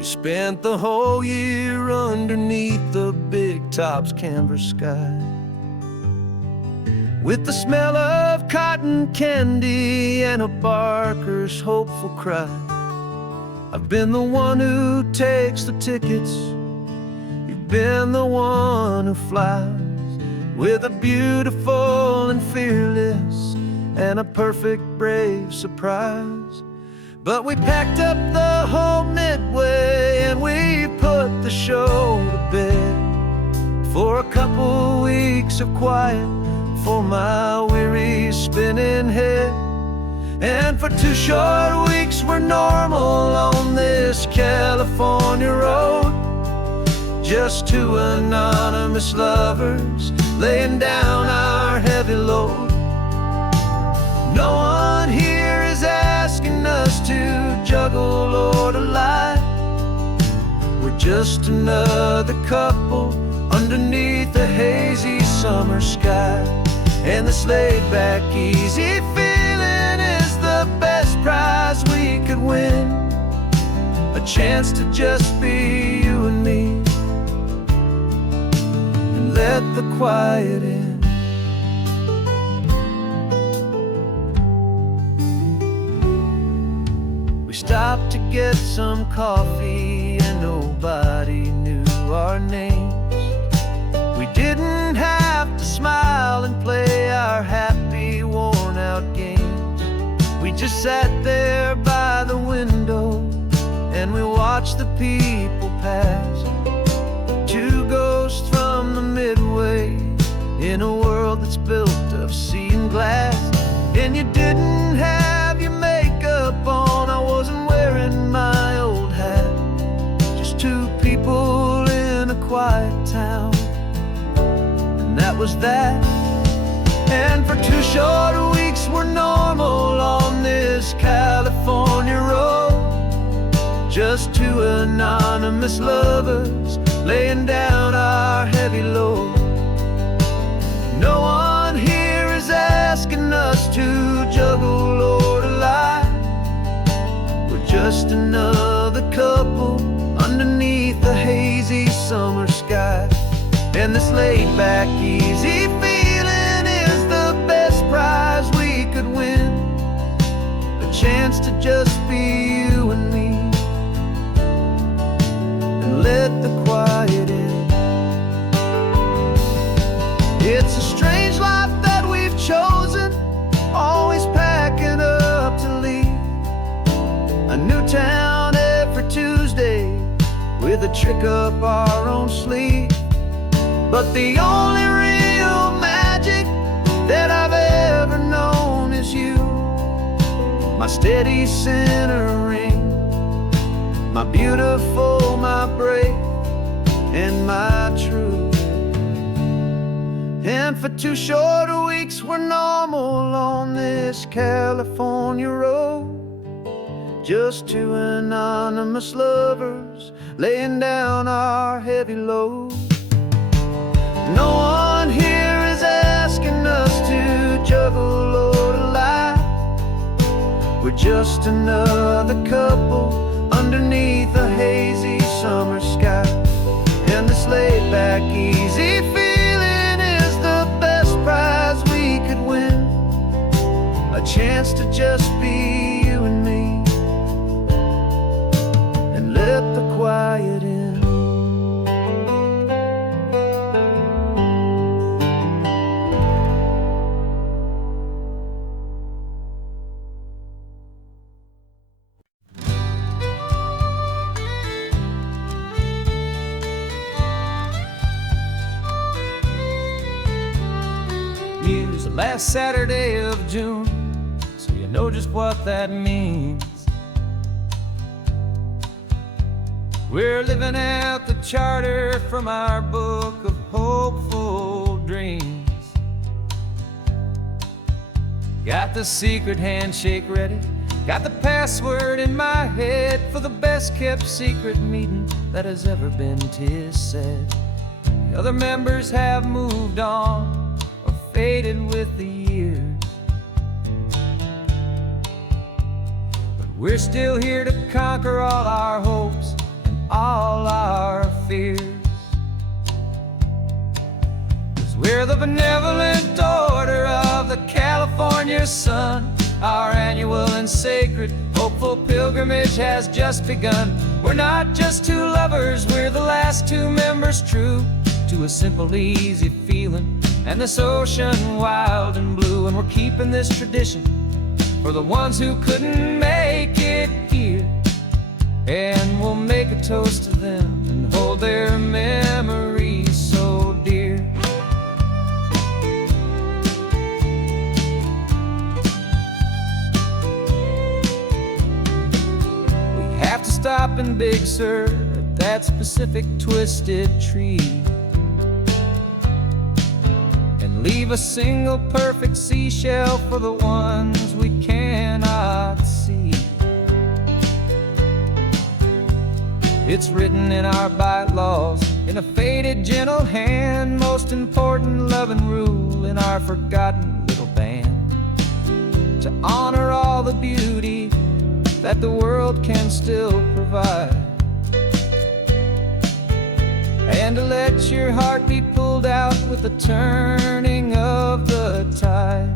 We spent the whole year underneath the big top's canvas sky, with the smell of cotton candy and a barker's hopeful cry. I've been the one who takes the tickets, you've been the one who flies, with a beautiful and fearless and a perfect brave surprise. But we packed up the whole Midway and we put the show to bed for a couple weeks of quiet for my weary spinning head. And for 2 short weeks we're normal on this California road, just 2 anonymous lovers laying down our heavy load. No one here is asking us to juggle or to lie. We're just another couple underneath a hazy summer sky. And this laid-back, easy feeling is the best prize we could win, a chance to just be you and me, and let the quiet in. We stopped to get some coffee and nobody knew our names. We didn't have to smile and play our happy, worn-out games. We just sat there by the window and we watched the people pass. 2 ghosts from the Midway in a world that's built of sea and glass. And you didn't have your makeup on, I wasn't wearing my old hat. Just 2 people in a quiet town, and that was that. And for 2 short weeks we're normal on this California road, just 2 anonymous lovers laying down our heavy load. No one here is asking us to juggle or to lie. We're just another couple underneath the hazy summer sky. And this laid-back, easy feeling is the best prize we could win, a chance to just be you and me, and let the quiet in. It's a strange life that we've chosen, always packing up to leave a new town every Tuesday with a trick up our own sleeve. But the only real magic that I've ever known is you, my steady centering, my beautiful, my brave, and my true. And for 2 short weeks we're normal on this California road, just 2 anonymous lovers laying down our heavy load. No one here is asking us to juggle or to lie. We're just another couple underneath a hazy summer sky. And this laid-back, easy feeling is the best prize we could win, a chance to just be you and me, and let the quiet in. Last Saturday of June, so you know just what that means. We're living out the charter from our book of hopeful dreams. Got the secret handshake ready, got the password in my head for the best kept secret meeting that has ever been, 'tis said. The other members have moved on, faded with the years, but we're still here to conquer all our hopes and all our fears. 'Cause we're the benevolent order of the California sun. Our annual and sacred hopeful pilgrimage has just begun. We're not just two lovers, we're the last two members true to a simple, easy feeling and this ocean wild and blue. And we're keeping this tradition for the ones who couldn't make it here. And we'll make a toast to them and hold their memories so dear. We have to stop in Big Sur at that specific twisted tree and leave a single perfect seashell for the ones we cannot see. It's written in our bylaws in a faded gentle hand, most important loving rule in our forgotten little band, to honor all the beauty that the world can still provide, and to let your heart be pulled out with the turning of the tide.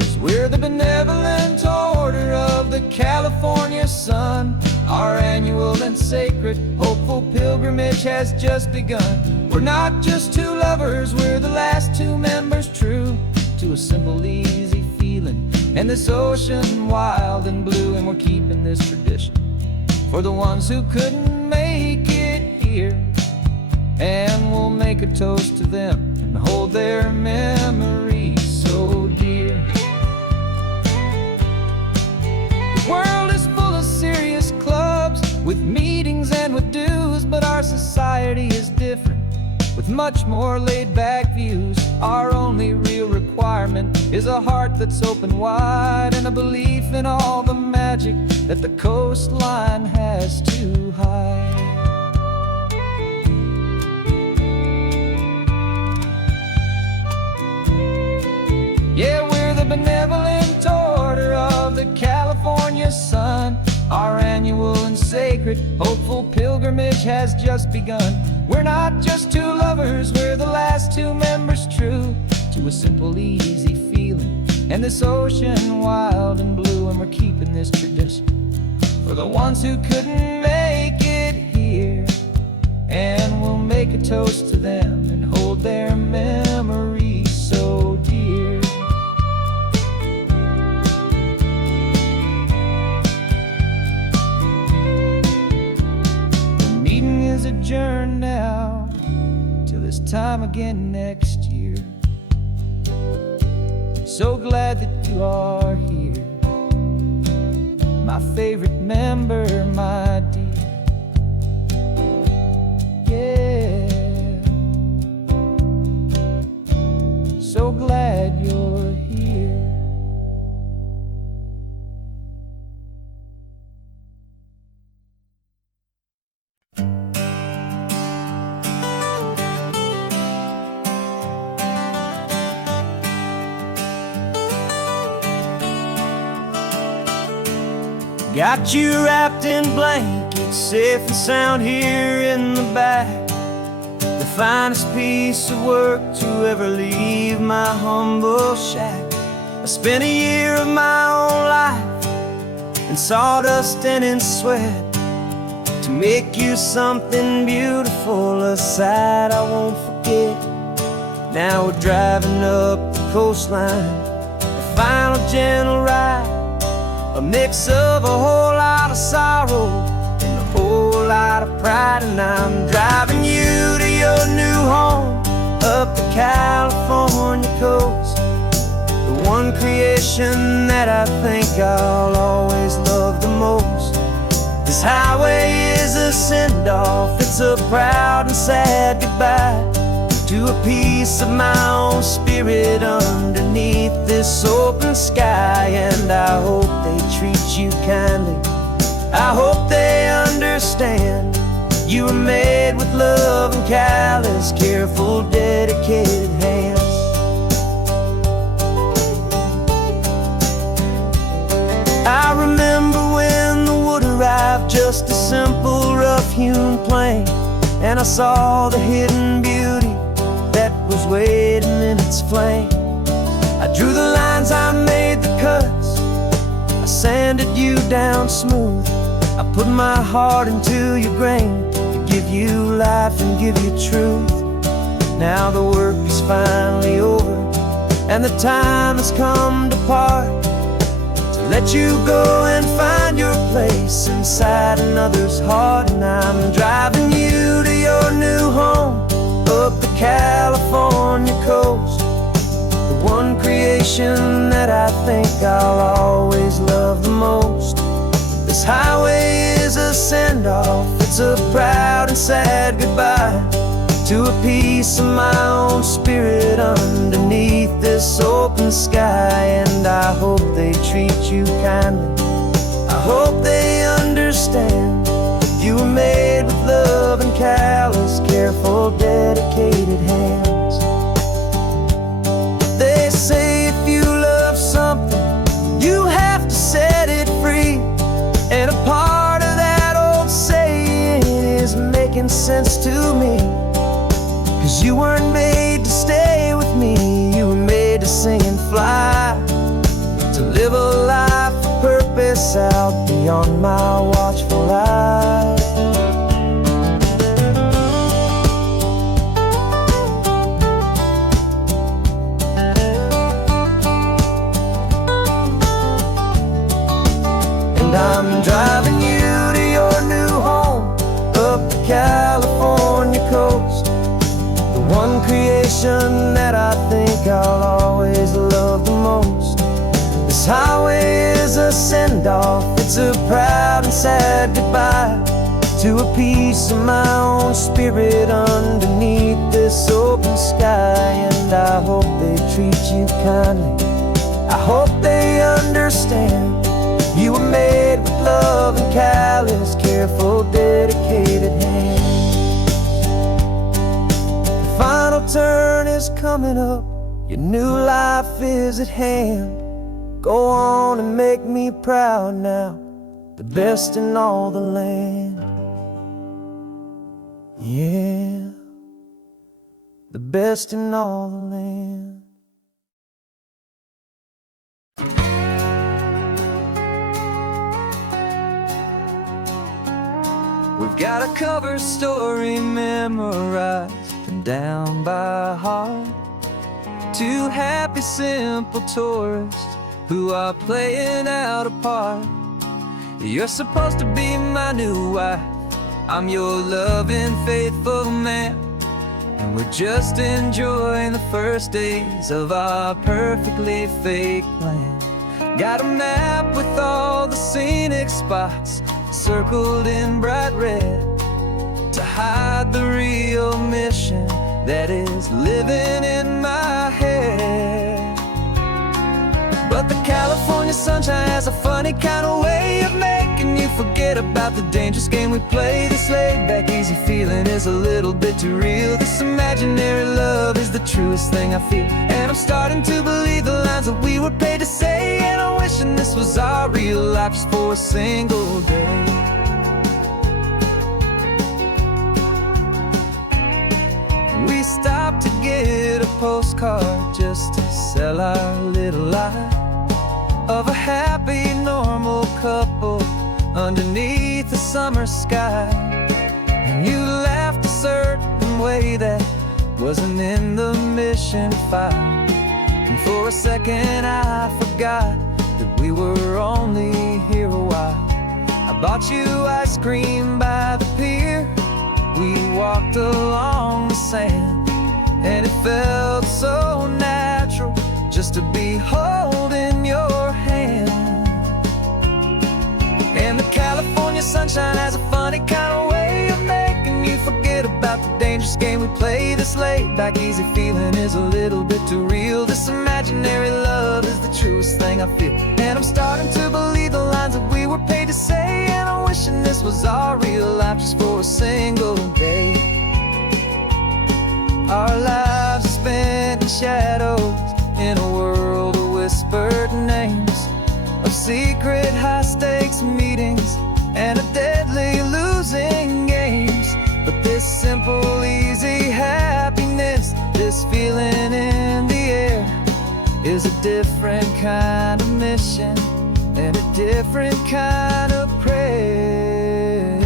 'Cause we're the benevolent order of the California sun. Our annual and sacred hopeful pilgrimage has just begun. We're not just two lovers, we're the last two members true to a simple, easy feeling and this ocean wild and blue. And we're keeping this tradition for the ones who couldn't make it here. And we'll make a toast to them and hold their memories so dear. The world is full of serious clubs with meetings and with dues, but our society is different with much more laid-back views. Our only real requirement is a heart that's open wide and a belief in all the magic that the coastline has to hide. Yeah, we're the benevolent order of the California sun. Our annual and sacred hopeful pilgrimage has just begun. We're not just two lovers, we're the last two members true to a simple, easy feeling and this ocean wild and blue. And we're keeping this tradition for the ones who couldn't make it here. And we'll make a toast to them and hold their memories so dear. The meeting is adjourned now till this time again next year. So glad that you are here, my favorite member, my dear. Yeah, so glad you're here. Got you wrapped in blankets, safe and sound here in the back. The finest piece of work to ever leave my humble shack. I spent a year of my own life in sawdust and in sweat to make you something beautiful, a sight I won't forget. Now we're driving up the coastline, the final gentle ride, a mix of a whole lot of sorrow and a whole lot of pride. And I'm driving you to your new home up the California coast, the one creation that I think I'll always love the most. This highway is a send-off, it's a proud and sad goodbye to a piece of my own spirit underneath this open sky. And I hope they treat you kindly, I hope they understand you were made with love and callous, careful, dedicated hands. I remember when the water ride just a simple rough-hewn plank, and I saw the hidden beauty that was waiting in its flame. I drew the lines, I made the cuts, I sanded you down smooth. I put my heart into your grain to give you life and give you truth. Now the work is finally over, and the time has come to part, to let you go and find your place inside another's heart. And I'm driving you to your new home up the California coast, the one creation that I think I'll always love the most. This highway is a send-off, it's a proud and sad goodbye to a piece of my own spirit underneath this open sky. And I hope they treat you kindly, I hope they understand. You were made with love and callous, careful, dedicated hands. They say if you love something, you have to set it free. And a part of that old saying is making sense to me. 'Cause you weren't made to stay with me, you were made to sing and fly, to live a life of purpose out beyond my watchful eye. And I'm driving you to your new home up the California coast, one creation that I think I'll always love the most. This highway is a send-off, it's a proud and sad goodbye to a piece of my own spirit underneath this open sky. And I hope they treat you kindly, I hope they understand. You were made with love and callous, careful, dedicated hands. Final turn is coming up, your new life is at hand. Go on and make me proud now, the best in all the land. Yeah, the best in all the land. We've got a cover story memorized and down by heart, two happy simple tourists who are playing out a part. You're supposed to be my new wife, I'm your loving faithful man, and we're just enjoying the first days of our perfectly fake plan. Got a map with all the scenic spots circled in bright red, to hide the real mission that is living in my head. But the California sunshine has a funny kind of way of making you forget about the dangerous game we play. This laid-back, easy feeling is a little bit too real. This imaginary love is the truest thing I feel, and I'm starting to believe the lines that we were paid to say. And I'm wishing this was our real life just for a single day. We stopped to get a postcard just to sell our little lie of a happy, normal couple underneath the summer sky. And you laughed a certain way that wasn't in the mission file, and for a second I forgot that we were only here a while. I bought you ice cream by the pier, we walked along the sand, and it felt so natural just to be holding your hand. And the California sunshine has a funny kind of way of making you forget about the dangerous game we play. This laid-back, easy feeling is a little bit too real. This imaginary love is the truest thing I feel, and I'm starting to believe the lines that we were paid to say. And I'm wishing this was our real life just for a single day. Our lives are spent in shadows, in a world of whispered names, of secret high-stakes meetings, and a deadly and games. But this simple, easy happiness, this feeling in the air, is a different kind of mission and a different kind of prayer.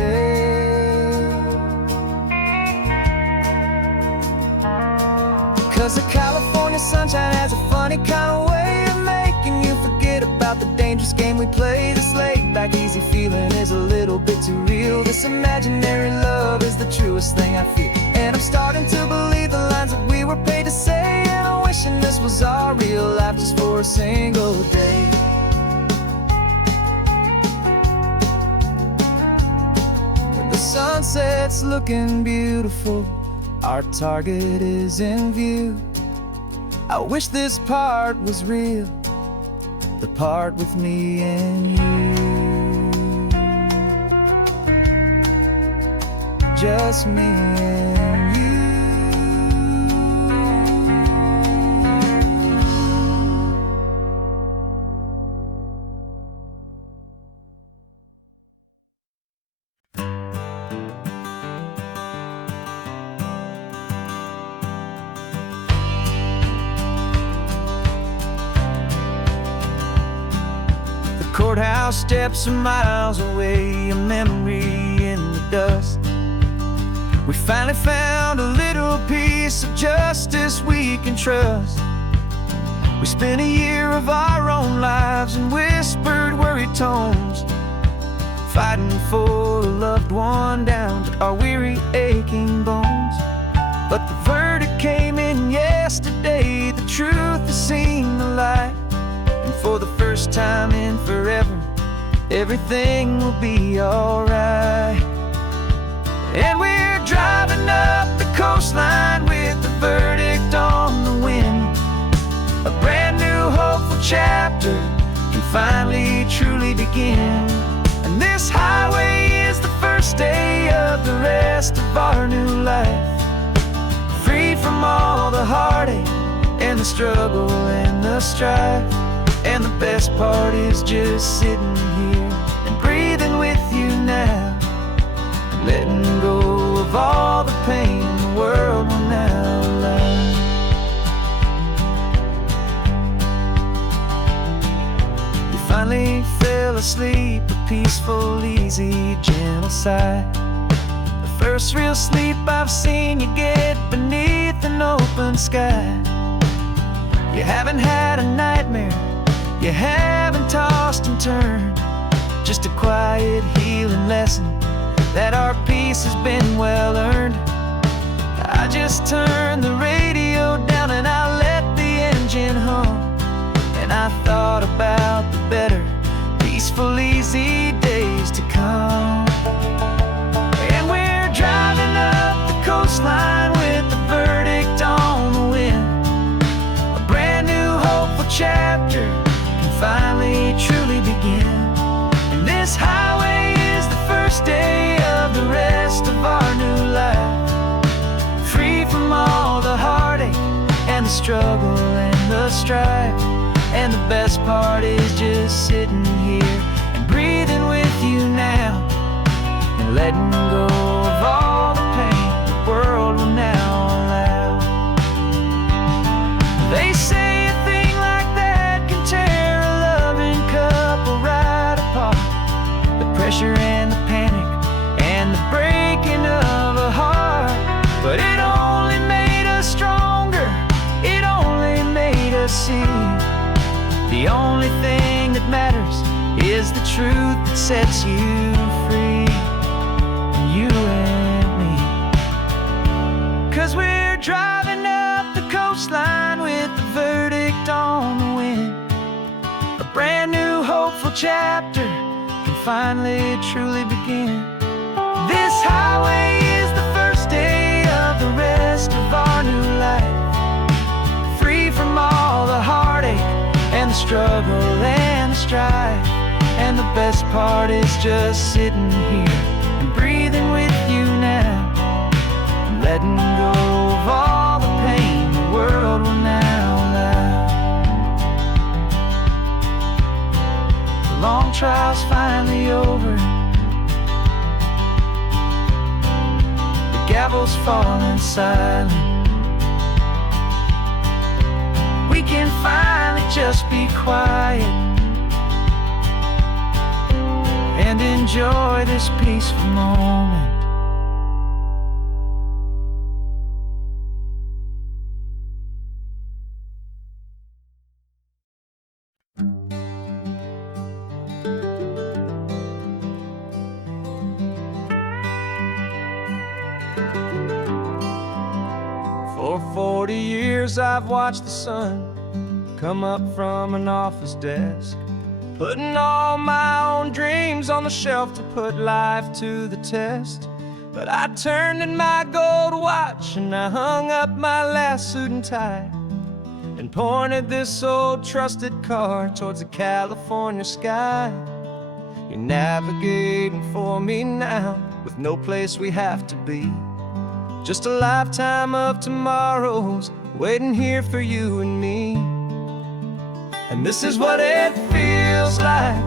'Cause the California sunshine has a funny kind of way of making you forget about the dangerous game we play. This laid-back, easy feeling is a little bit too real. This imaginary love is the truest thing I feel, and I'm starting to believe the lines that we were paid to say. And I'm wishing this was our real life just for a single day. When the sunset's looking beautiful, our target is in view. I wish this part was real, the part with me and you. Just me and you. Courthouse steps are miles away, a memory in the dust. We finally found a little piece of justice we can trust. We spent a year of our own lives in whispered, worried tones, fighting for a loved one down to our weary, aching bones. But the verdict came in yesterday, the truth has seen the light. And for the first time in forever, everything will be alright. And we're driving up the coastline with the verdict on the wind. A brand new hopeful chapter can finally truly begin. And this highway is the first day of the rest of our new life, free from all the heartache and the struggle and the strife. And the best part is just sitting here and breathing with you now, letting go of all the pain the world will now allow. You finally fell asleep, a peaceful, easy, gentle sigh. The first real sleep I've seen you get beneath an open sky. You haven't had a nightmare, you haven't tossed and turned, just a quiet healing lesson that our peace has been well earned. I just turned the radio down and I let the engine hum, and I thought about the better, peaceful, easy days to come. And we're driving up the coastline with the verdict on the wind. A brand new hopeful chapter finally truly begin. And this highway is the first day of the rest of our new life, free from all the heartache and the struggle and the strife. And the best part is just sitting here and breathing with you now, and letting go of all the pain the world will now allow. They say pressure and the panic and the breaking of a heart, but it only made us stronger, it only made us see the only thing that matters is the truth that sets you free, you and me. 'Cause we're driving up the coastline with the verdict on the wind. A brand new hopeful chapter finally truly begin. This highway is the first day of the rest of our new life, free from all the heartache and the struggle and the strife. And the best part is just sitting here and breathing with you now, and letting go of all the pain the world will now allow. The long trial's finally over, gavels falling silent. We can finally just be quiet and enjoy this peaceful moment. For 40 years I've watched the sun come up from an office desk, putting all my own dreams on the shelf to put life to the test. But I turned in my gold watch and I hung up my last suit and tie and pointed this old trusted car towards the California sky. You're navigating for me now with no place we have to be, just a lifetime of tomorrows waiting here for you and me. And this is what it feels like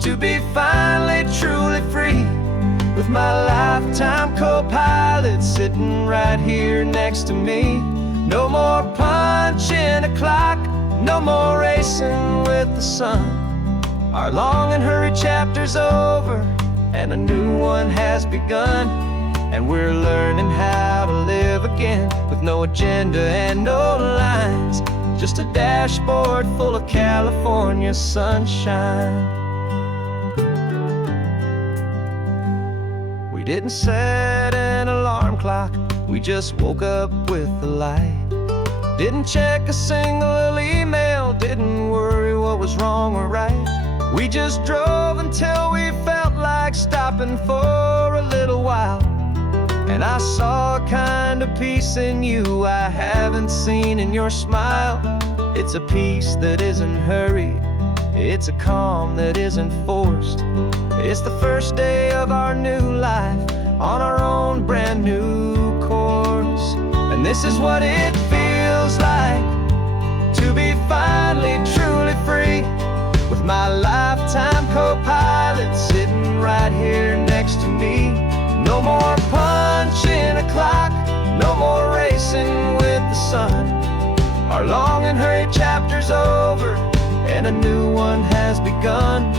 to be finally truly free, with my lifetime co-pilot sitting right here next to me. No more punching a clock, no more racing with the sun. Our long and hurried chapter's over and a new one has begun. And we're learning how to live again with no agenda and no lines, just a dashboard full of California sunshine. We didn't set an alarm clock, we just woke up with the light. Didn't check a single email, didn't worry what was wrong or right. We just drove until we felt like stopping for a little while. And I saw a kind of peace in you I haven't seen in your smile. It's a peace that isn't hurried, it's a calm that isn't forced. It's the first day of our new life on our own brand new course. And this is what it feels like to be finally truly free, with my lifetime co-pilot sitting right here next to me. No more punching a clock, no more racing with the sun. Our long and hurried chapter's over and a new one has begun.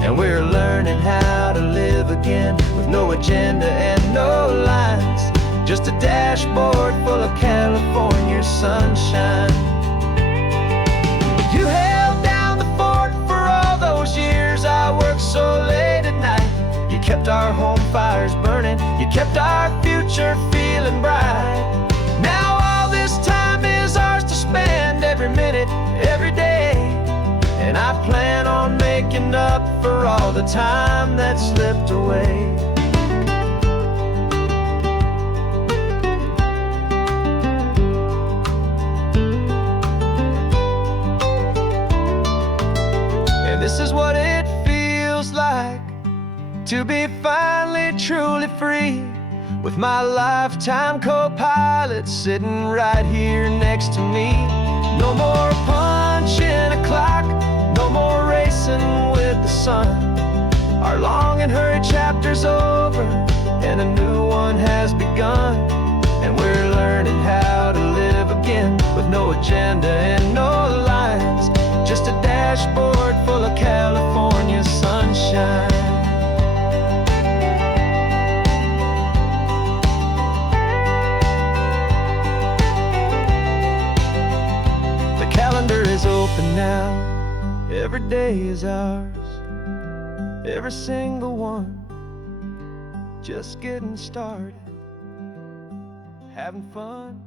And we're learning how to live again with no agenda and no lines, just a dashboard full of California sunshine. You held down the fort for all those years I worked so late at night. You kept our home fires burning, you kept our future feeling bright. Now all this time is ours to spend, every minute, every day. And I plan on making up for all the time that slipped away. And this is what it feels like to be finally truly free, with my lifetime co-pilot sitting right here next to me. No more punching a clock, no more racing with the sun. Our long and hurried chapter's over and a new one has begun. And we're learning how to live again with no agenda and no lines, just a dashboard full of California sunshine. Calendar is open now, every day is ours, every single one, just getting started, having fun.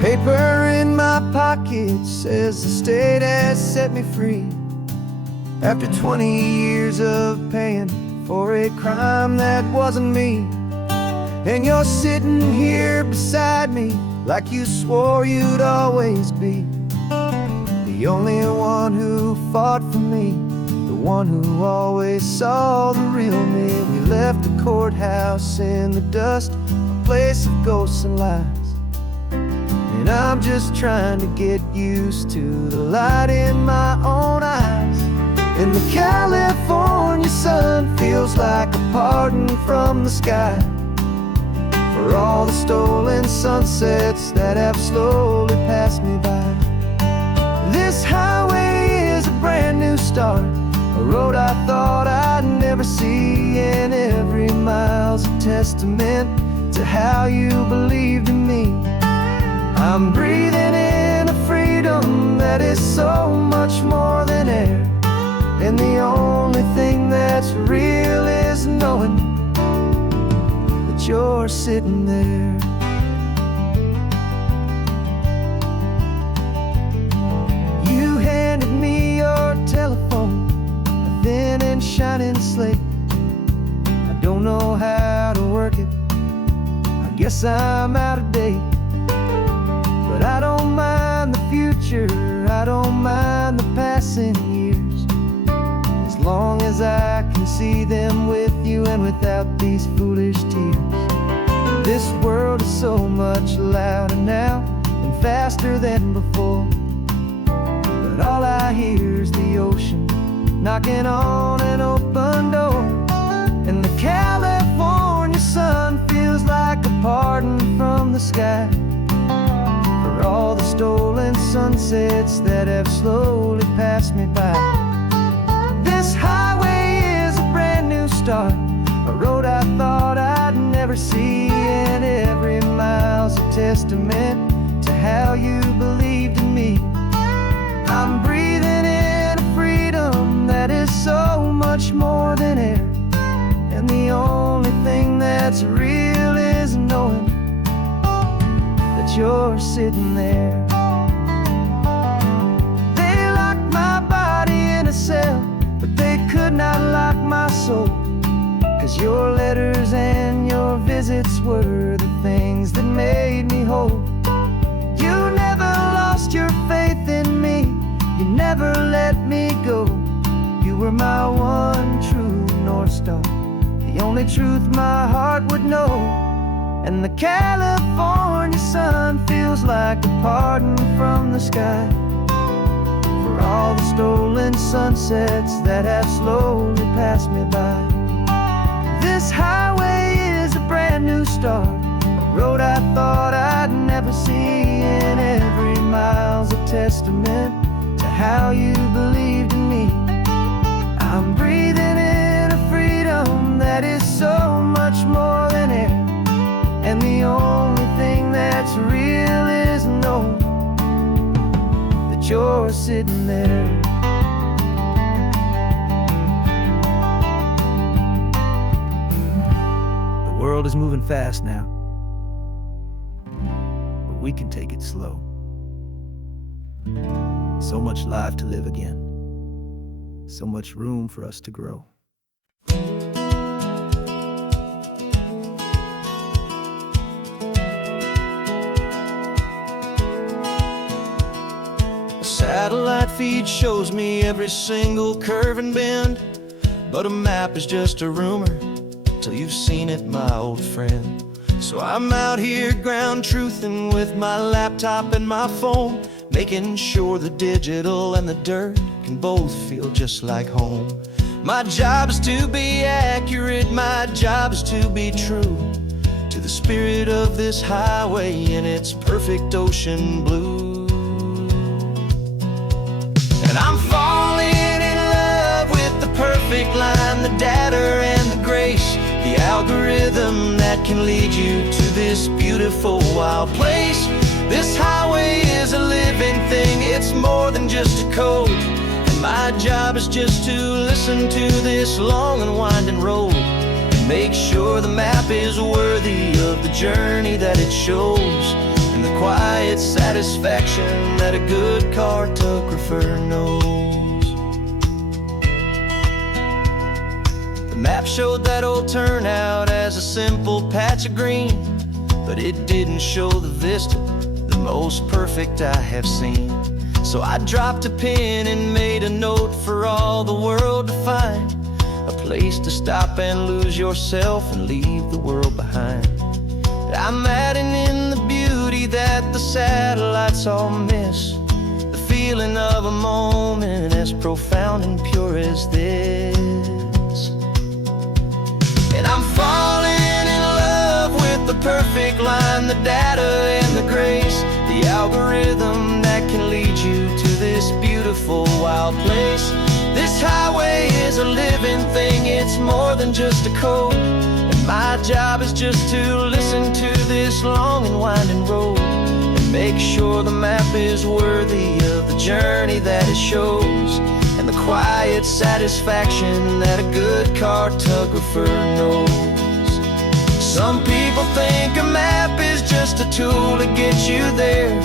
Paper in my pocket says the state has set me free, after 20 years of paying for a crime that wasn't me. And you're sitting here beside me like you swore you'd always be the only one who fought for me the one who always saw the real me. We left the courthouse in the dust, a place of ghosts and lies. And I'm just trying to get used to the light in my own eyes. And the California sun feels like a pardon from the sky for all the stolen sunsets that have slowly passed me by. This highway is a brand new start, a road I thought I'd never see, and every mile's a testament to how you believed in me. I'm breathing in a freedom that is so much more than air, and the only thing that's real is knowing that you're sitting there. You handed me your telephone, a thin and shining slate. I don't know how to work it, I guess I'm out of date. But I don't mind the future, I don't mind the passing years, as long as I can see them with you and without these foolish tears. This world is so much louder now and faster than before, but all I hear is the ocean knocking on an open door. And the California sun feels like a pardon from the sky for all the stolen sunsets that have slowly passed me by. This highway is a brand new start, a road I thought I'd never see, and every mile's a testament to how you believed in me. I'm breathing in a freedom that is so much more than air, and the only thing that's real is knowing that you're sitting there. They locked my body in a cell, but they could not lock my soul, 'cause your letters and your visits were the things that made me whole. You never lost your faith in me, you never let me go. You were my one true North Star, the only truth my heart would know. And the California sun feels like a pardon from the sky for all the stolen sunsets that have slowly passed me by. This highway is a brand new start, a road I thought I'd never see, and every mile's a testament to how you believed in me. I'm breathing in a freedom that is so much more than air, and the only thing that's real is knowing that you're sitting there. The world is moving fast now, but we can take it slow. So much life to live again, so much room for us to grow. Satellite feed shows me every single curve and bend, but a map is just a rumor till you've seen it, my old friend. So I'm out here ground truthing with my laptop and my phone, making sure the digital and the dirt can both feel just like home. My job is to be accurate, my job is to be true to the spirit of this highway in its perfect ocean blue. And I'm falling in love with the perfect line, the data and the grace, the algorithm that can lead you to this beautiful wild place. This highway is a living thing, it's more than just a code, and my job is just to listen to this long and winding road and make sure the map is worthy of the journey that it shows, and the quiet satisfaction that a good cartographer knows. The map showed that old turnout as a simple patch of green, but it didn't show the vista, the most perfect I have seen. So I dropped a pen and made a note for all the world to find, a place to stop and lose yourself and leave the world behind. I'm adding in the beauty that the satellites all miss, the feeling of a moment as profound and pure as this. And I'm falling in love with the perfect line, the data and the grace, the algorithm that can lead you to this beautiful wild place. This highway is a living thing, it's more than just a code. And my job is just to listen to this long and winding road, and make sure the map is worthy of the journey that it shows, and the quiet satisfaction that a good cartographer knows. Some people think a map is just a tool to get you there,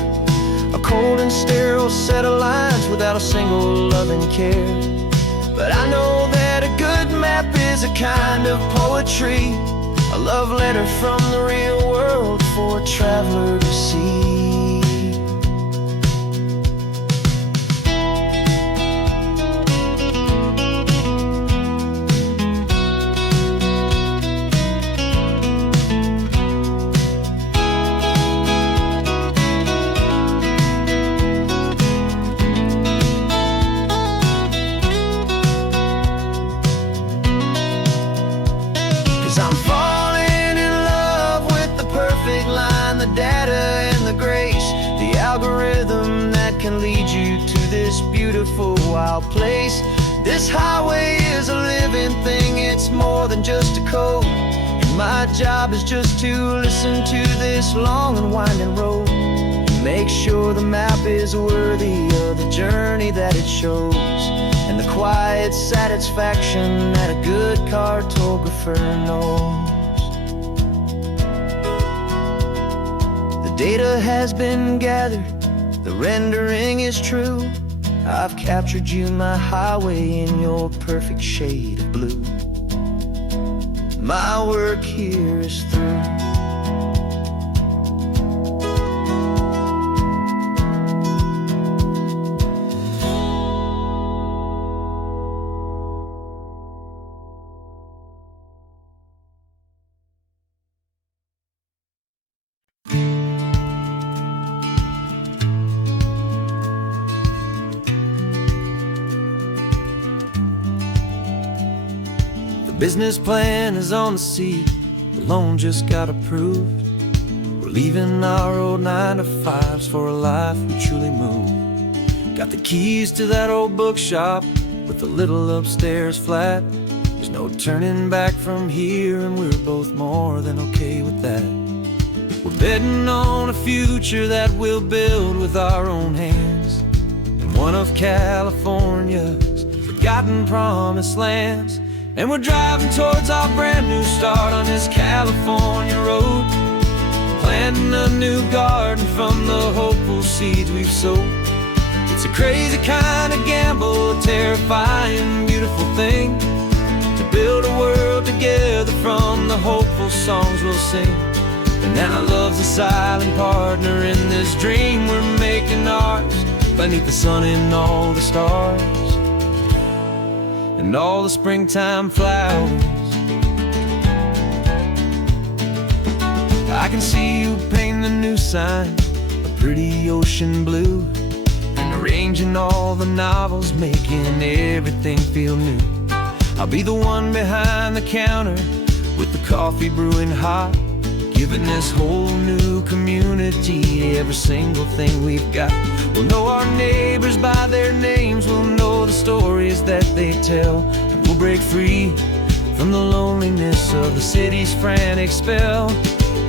a cold and sterile set of lines without a single loving care. But I know that a good map is a kind of poetry, a love letter from the real world for a traveler to see. I'm falling in love with the perfect line, the data and the grace, the algorithm that can lead you to this beautiful wild place. This highway is a living thing, it's more than just a code. And my job is just to listen to this long and winding road, and make sure the map is worthy of the journey that it shows, and the quiet satisfaction that a good cartographer knows. The data has been gathered, the rendering is true. I've captured you, my highway, in your perfect shade of blue. My work here is through. The business plan is on the seat, the loan just got approved. We're leaving our old 9-to-5s for a life we truly move. Got the keys to that old bookshop with the little upstairs flat. There's no turning back from here, and we're both more than okay with that. We're betting on a future that we'll build with our own hands, in one of California's forgotten promised lands. And we're driving towards our brand new start on this California road, planting a new garden from the hopeful seeds we've sowed. It's a crazy kind of gamble, a terrifying, beautiful thing, to build a world together from the hopeful songs we'll sing. And now love's a silent partner in this dream we're making ours, beneath the sun and all the stars and all the springtime flowers. I can see you painting the new sign, a pretty ocean blue, and arranging all the novels, making everything feel new. I'll be the one behind the counter with the coffee brewing hot, giving this whole new community every single thing we've got. We'll know our neighbors by their names, we'll know the stories that they tell, and we'll break free from the loneliness of the city's frantic spell.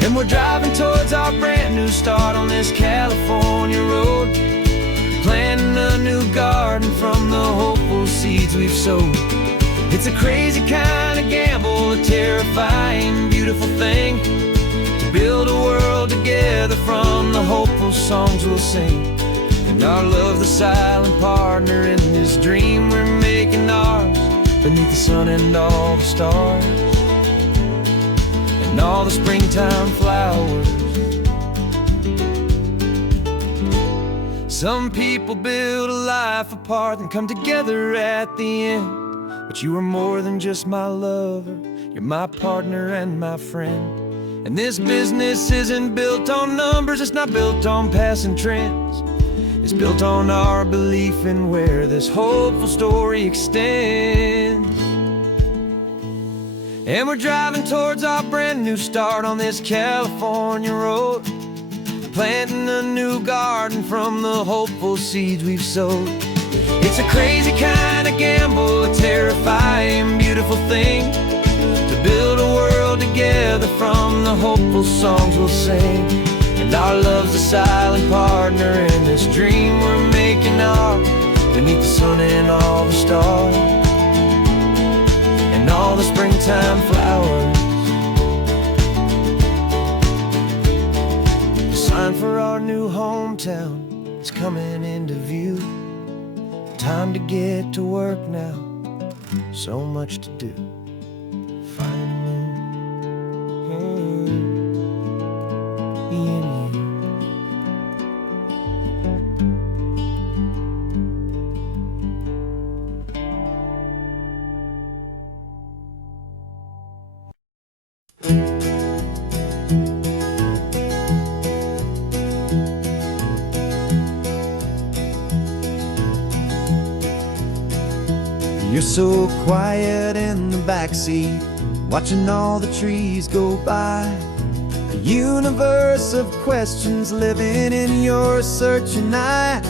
And we're driving towards our brand new start on this California road, planting a new garden from the hopeful seeds we've sowed. It's a crazy kind of gamble, a terrifying, beautiful thing, to build a world together from the hopeful songs we'll sing. And our love's the silent partner in this dream we're making ours, beneath the sun and all the stars and all the springtime flowers. Some people build a life apart and come together at the end, but you are more than just my lover, you're my partner and my friend. And this business isn't built on numbers, it's not built on passing trends. It's built on our belief in where this hopeful story extends. And we're driving towards our brand new start on this California road, planting a new garden from the hopeful seeds we've sowed. It's a crazy kind of gamble, a terrifying, beautiful thing, to build a world together from the hopeful songs we'll sing. And our love's a silent partner in this dream we're making art, beneath the sun and all the stars, and all the springtime flowers. The sign for our new hometown is coming into view. Time to get to work now, so much to do. You're so quiet in the backseat, watching all the trees go by. A universe of questions living in your searching eye.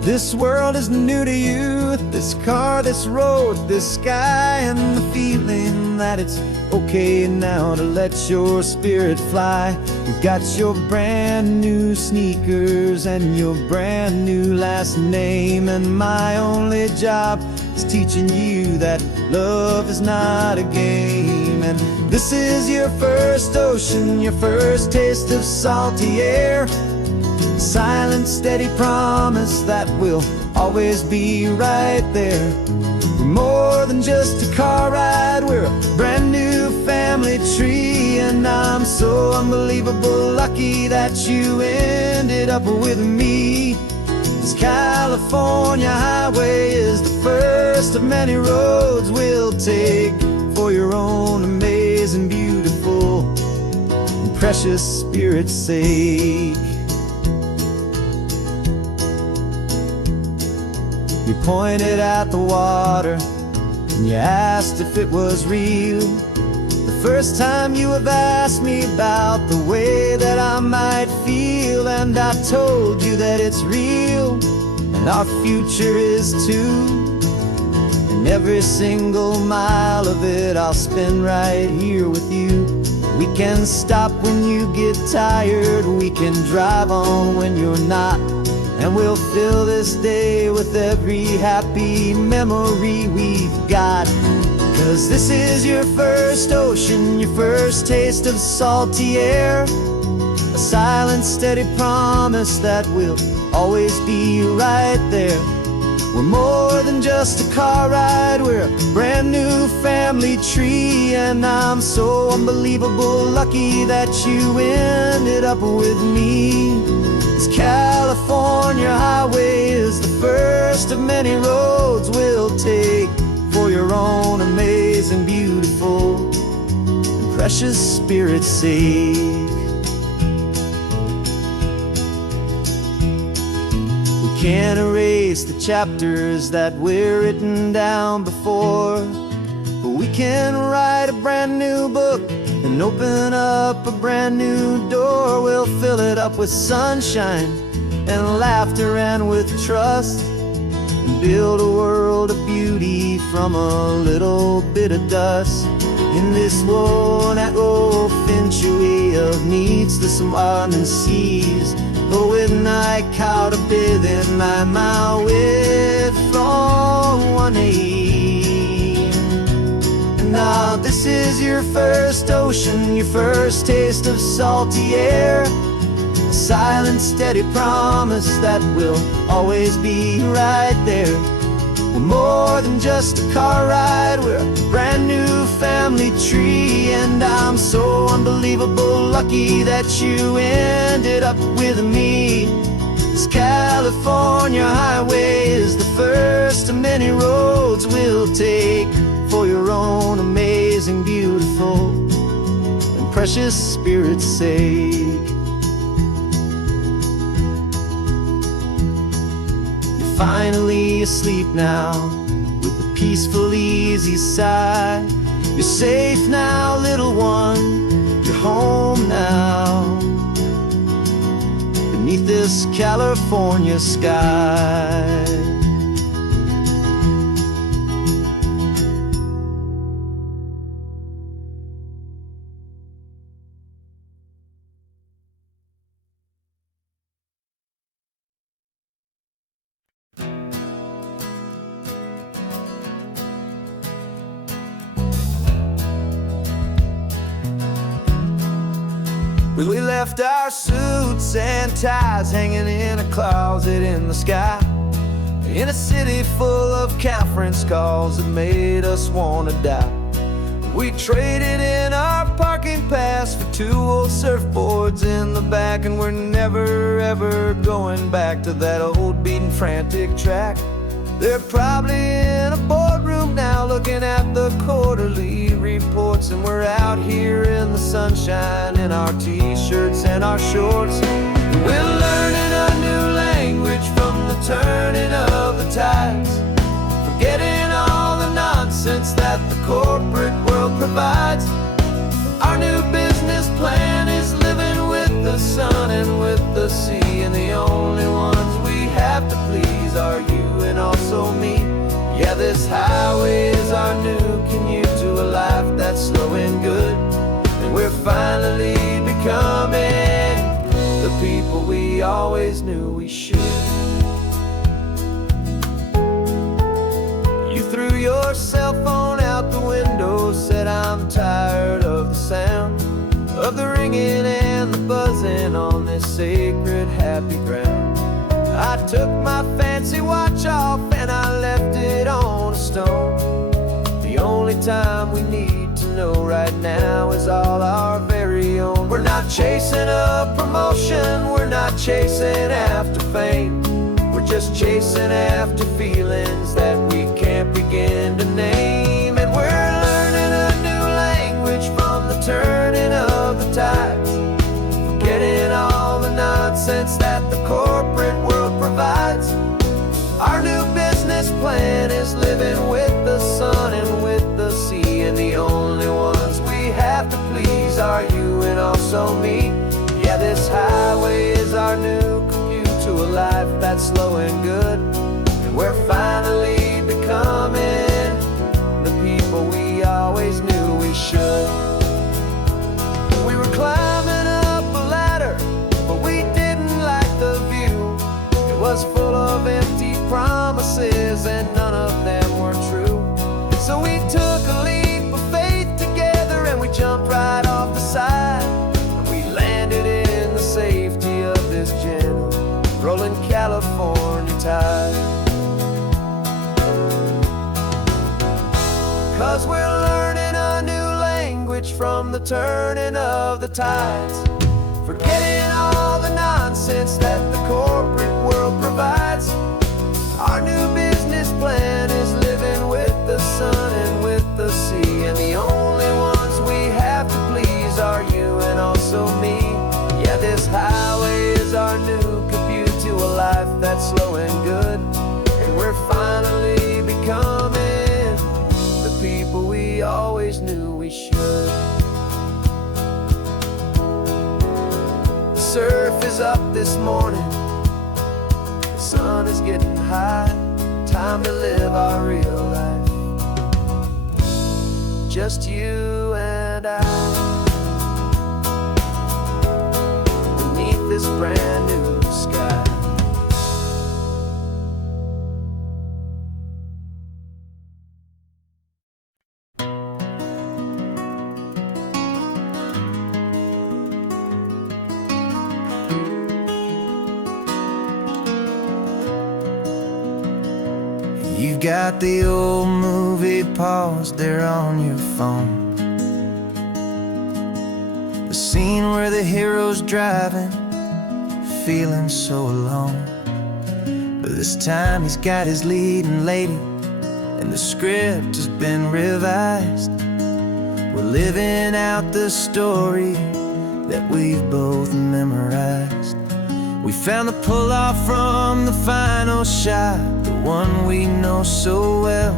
This world is new to you, this car, this road, this sky, and the feeling that it's okay now to let your spirit fly. You've got your brand new sneakers and your brand new last name, and my only job is teaching you that love is not a game. And this is your first ocean, your first taste of salty air, a silent, steady promise that we'll always be right there. We're more than just a car ride, we're a brand new family tree, and I'm so unbelievable lucky that you ended up with me. This California highway is the first of many roads we'll take for your own amazing, beautiful, and precious spirit's sake. You pointed at the water and you asked if it was real. The first time you have asked me about the way that I might feel, and I told you that it's real and our future is too. And every single mile of it I'll spend right here with you. We can stop when you get tired, we can drive on when you're not, and we'll fill this day with every happy memory we've got. 'Cause this is your first ocean, your first taste of salty air, a silent, steady promise that we'll always be right there. We're more than just a car ride, we're a brand new family tree, and I'm so unbelievable lucky that you ended up with me. This California highway is the first of many roads we'll take for your own amazing, beautiful, and precious spirit's sake. We can't erase the chapters that we're written down before, but we can write a brand new book and open up a brand new door. We'll fill it up with sunshine and laughter and with trust, and build a world of beauty from a little bit of dust. In this world that finchuí of needs the smarten seas, but with night caught a bit in my way from one aim. And now this is your first ocean, your first taste of salty air, a silent, steady promise that we'll always be right there. We're more than just a car ride, we're a brand new family tree, and I'm so unbelievable lucky that you ended up with me. This California highway is the first of many roads we'll take for your own amazing, beautiful, and precious spirit's sake. You're finally asleep now with a peaceful, easy sigh. You're safe now, little one, you're home now, beneath this California sky. We left our suits and ties hanging in a closet in the sky, in a city full of conference calls that made us wanna die. We traded in our parking pass for 2 old surfboards in the back, and we're never ever going back to that old beaten frantic track. They're probably in a boardroom now looking at the quarterly reports, and we're out here in the sunshine in our t-shirts and our shorts. We're learning a new language from the turning of the tides, forgetting all the nonsense that the corporate world provides. Our new business plan is living with the sun and with the sea, and the only ones we have to please are you and also me. Yeah, this highway is our new commute to a life that's slow and good, and we're finally becoming the people we always knew we should. You threw your cell phone out the window, said I'm tired of the sound of the ringing and the buzzing on this sacred happy ground. I took my fancy watch off and I left it on a stone. The only time we need to know right now is all our very own. We're not chasing a promotion, we're not chasing after fame, we're just chasing after feelings that we can't begin to name. And we're learning a new language from the turning of the tides, forgetting all the nonsense that the corporate world provides. Our new business plan is living with the sun and with the sea, and the only ones we have to please are you and also me. Yeah, this highway is our new commute to a life that's slow and good, and we're finally becoming the people we always knew we should. We were climbing up a ladder, but we didn't like the view. It was full of empty promises and none of them were true. So we took a leap of faith together and we jumped right off the side, and we landed in the safety of this gentle rolling California tide. 'Cause we're learning a new language from the turning of the tides, forgetting all the nonsense that the corporate world provides. Our new business plan is living with the sun and with the sea, and the only ones we have to please are you and also me. Yeah, this highway is our new commute to a life that's slow and good, and we're finally becoming the people we always knew we should. The surf is up this morning, the sun is getting high, time to live our real life, just you and I, beneath this brand new sky. You've got the old movie paused there on your phone, the scene where the hero's driving, feeling so alone. But this time he's got his leading lady, and the script has been revised. We're living out the story that we've both memorized. We found the pull-off from the final shot, the one we know so well.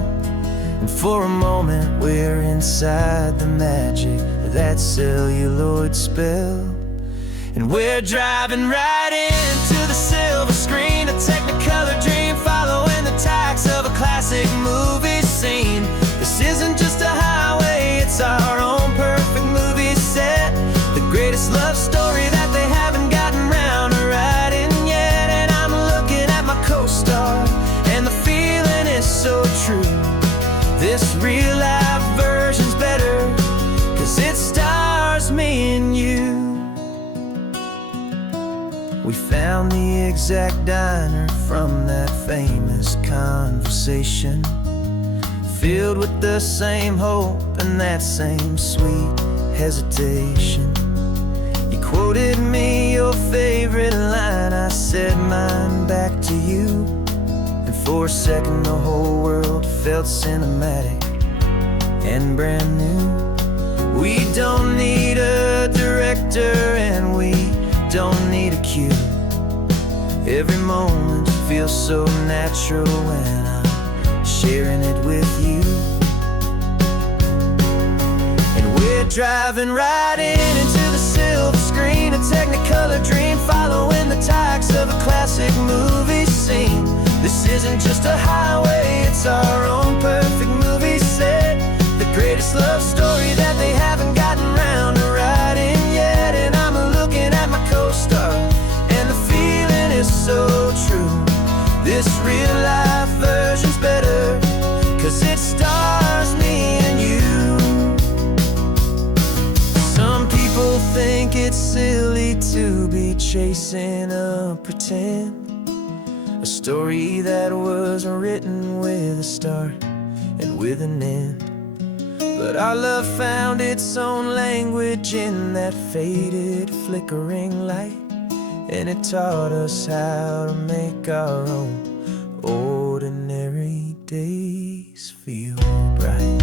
And for a moment we're inside the magic of that celluloid spell. And we're driving right into the silver screen, a Technicolor dream following the tacks of a classic movie scene. This isn't just a highway, it's our own perfect movie set, the greatest love story that they haven't gotten round to writing yet. And I'm looking at my co-star, and the feeling is so true. This real-life version's better, 'cause it stars me and you. We found the exact diner from that famous conversation, filled with the same hope and that same sweet hesitation. You quoted me your favorite line, I said mine back to you. And for a second the whole world felt cinematic and brand new. We don't need a director and we don't need a cue. Every moment feels so natural when I'm sharing it with you. And we're driving right into the silver screen, a Technicolor dream following the tacks of a classic movie scene. This isn't just a highway, it's our own perfect movie set, the greatest love story that they haven't gotten round to writing yet. And I'm looking at my co-star, and the feeling is so true. This real-life version's better, 'cause it stars me and you. Some people think it's silly to be chasing a pretend, a story that was written with a start and with an end. But our love found its own language in that faded, flickering light, and it taught us how to make our own ordinary days feel bright.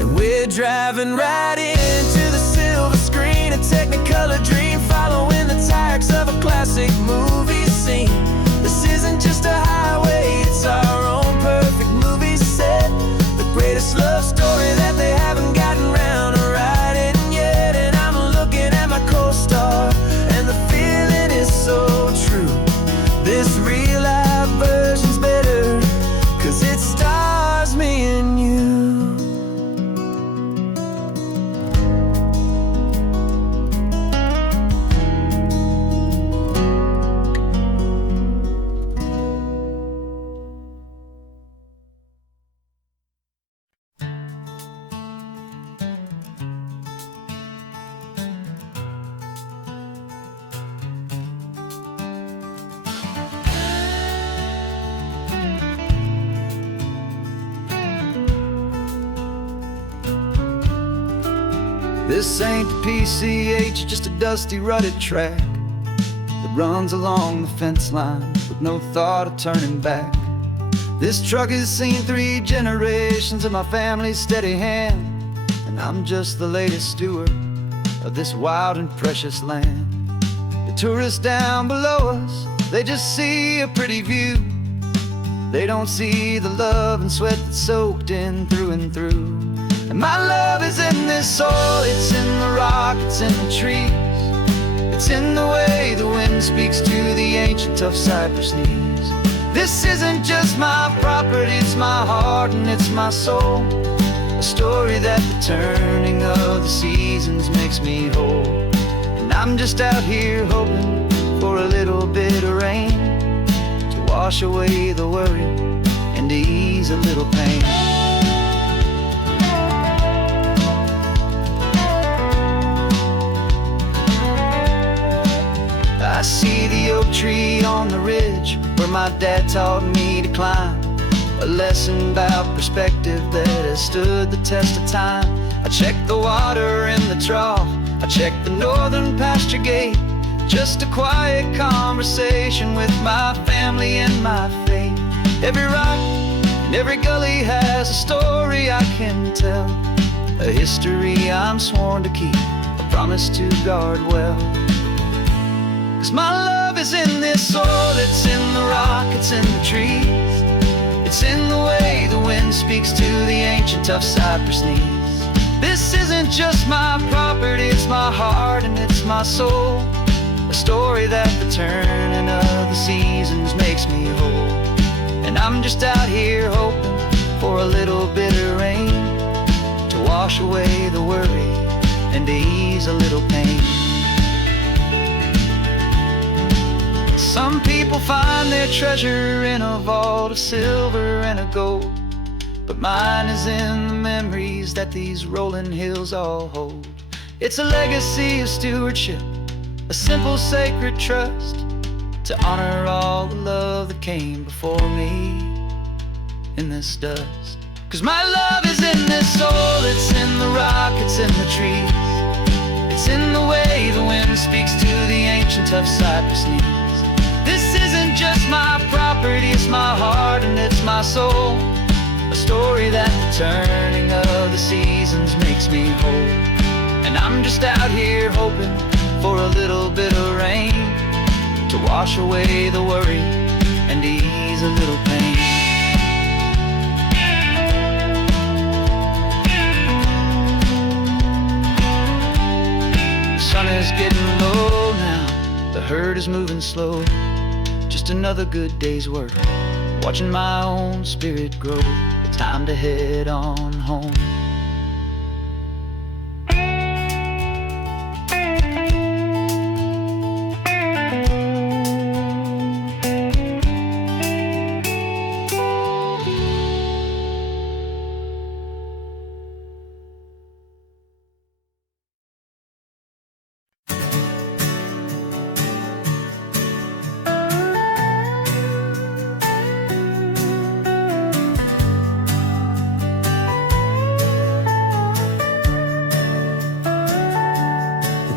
And we're driving right into the silver screen, a Technicolor dream following the tacks of a classic movie scene. This isn't just a highway, it's our own perfect movie set, the greatest love story that they haven't gotten round to writing yet. And I'm looking at my co-star, and the feeling is so true. This real-life version's better, 'cause it stars me and you. This ain't the PCH, just a dusty, rutted track that runs along the fence line with no thought of turning back. This truck has seen 3 generations of my family's steady hand, and I'm just the latest steward of this wild and precious land. The tourists down below us, they just see a pretty view. They don't see the love and sweat that's soaked in through and through. And my love is in this soil, it's in the rock, it's in the trees. It's in the way the wind speaks to the ancient tough cypress knees. This isn't just my property, it's my heart and it's my soul. A story that the turning of the seasons makes me whole. And I'm just out here hoping for a little bit of rain to wash away the worry and to ease a little pain. I see the oak tree on the ridge where my dad taught me to climb, a lesson about perspective that has stood the test of time. I checked the water in the trough, I checked the northern pasture gate. Just a quiet conversation with my family and my faith. Every rock and every gully has a story I can tell, a history I'm sworn to keep, a promise to guard well. 'Cause my love is in this soil, it's in the rock, it's in the trees. It's in the way the wind speaks to the ancient tough cypress knees. This isn't just my property, it's my heart and it's my soul. A story that the turning of the seasons makes me whole. And I'm just out here hoping for a little bit of rain to wash away the worry and to ease a little pain. Some people find their treasure in a vault of silver and a gold, but mine is in the memories that these rolling hills all hold. It's a legacy of stewardship, a simple sacred trust, to honor all the love that came before me in this dust. 'Cause my love is in this soul, it's in the rock, it's in the trees. It's in the way the wind speaks to the ancient tough cypress knees. This isn't just my property, it's my heart and it's my soul. A story that the turning of the seasons makes me whole. And I'm just out here hoping for a little bit of rain to wash away the worry and ease a little pain. The sun is getting low now, the herd is moving slow. Just another good day's work, watching my own spirit grow. Time to head on home.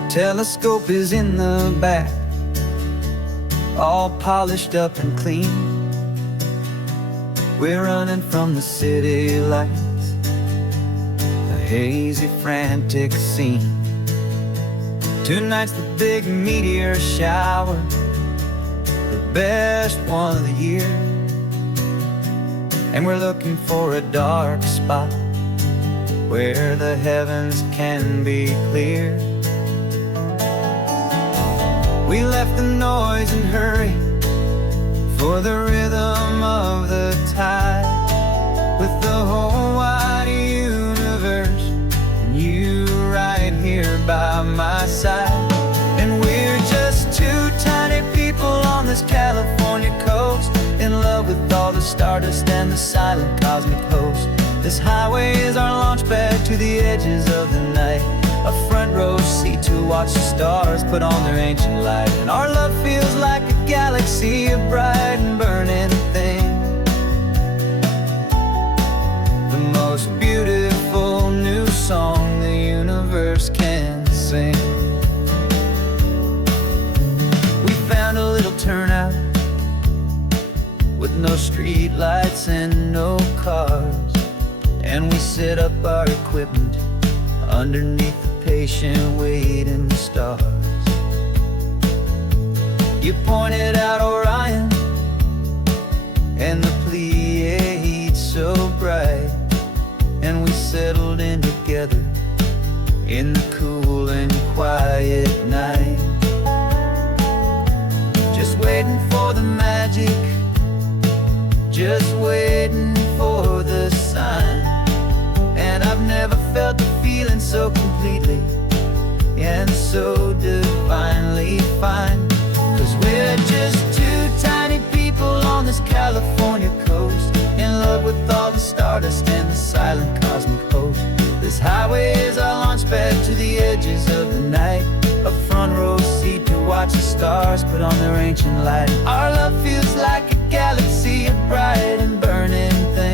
Telescope is in the back, all polished up and clean. We're running from the city lights, a hazy, frantic scene. Tonight's the big meteor shower, the best one of the year. And we're looking for a dark spot where the heavens can be clear. We left the noise and hurry for the rhythm of the tide, with the whole wide universe and you right here by my side. And we're just two tiny people on this California coast, in love with all the stardust and the silent cosmic host. This highway is our launch pad to the edges of the night, a front row seat to watch the stars put on their ancient light. And our love feels like a galaxy, a bright and burning thing, the most beautiful new song the universe can sing. We found a little turnout with no street lights and no cars, and we set up our equipment underneath the patient waiting stars. You pointed out Orion and the Pleiades so bright, and we settled in together in the cool and quiet night, just waiting for the magic, just waiting for the sign. And I've never felt the feeling so completely and so divinely fine. 'Cause we're just two tiny people on this California coast, in love with all the stardust and the silent cosmic host. This highway is our launch pad to the edges of the night, a front row seat to watch the stars put on their ancient light. Our love feels like a galaxy, a bright and burning thing,